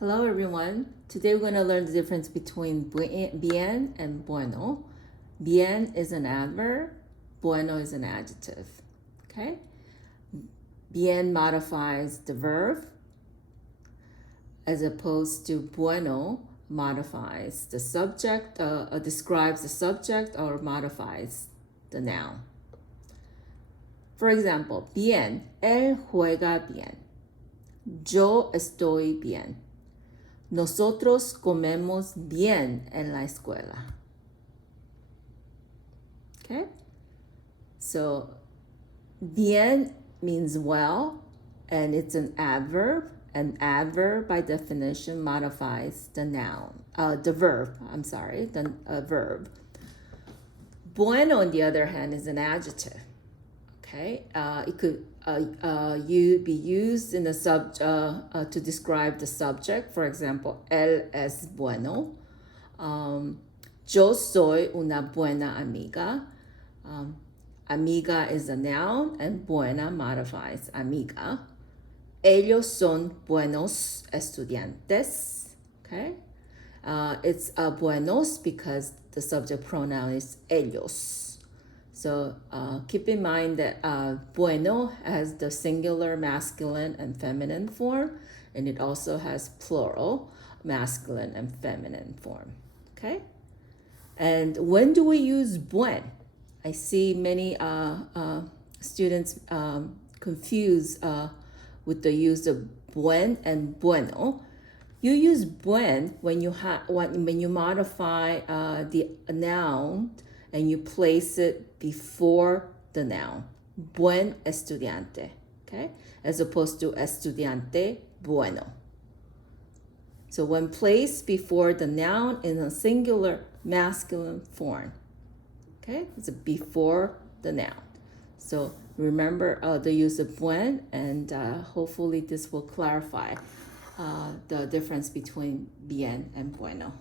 Hello everyone. Today we're going to learn the difference between bien and bueno. Bien is an adverb, bueno is an adjective. Okay? Bien modifies the verb as opposed to bueno modifies the subject, describes the subject or modifies the noun. For example, bien, él juega bien. Yo estoy bien. Nosotros comemos bien en la escuela. Okay? So, bien means well, and it's an adverb. An adverb, by definition, modifies the verb. The verb. Bueno, on the other hand, is an adjective. Okay, it could be used in to describe the subject. For example, él es bueno. Yo soy una buena amiga. Amiga is a noun, and buena modifies amiga. Ellos son buenos estudiantes. Okay, it's buenos because the subject pronoun is ellos. So keep in mind that bueno has the singular masculine and feminine form, and it also has plural masculine and feminine form. Okay? And when do we use buen? I see many students confuse with the use of buen and bueno. You use buen when you modify the noun and you place it before the noun. Buen estudiante, okay? As opposed to estudiante bueno. So when placed before the noun in a singular masculine form, okay? It's before the noun. So remember the use of buen, and hopefully this will clarify the difference between bien and bueno.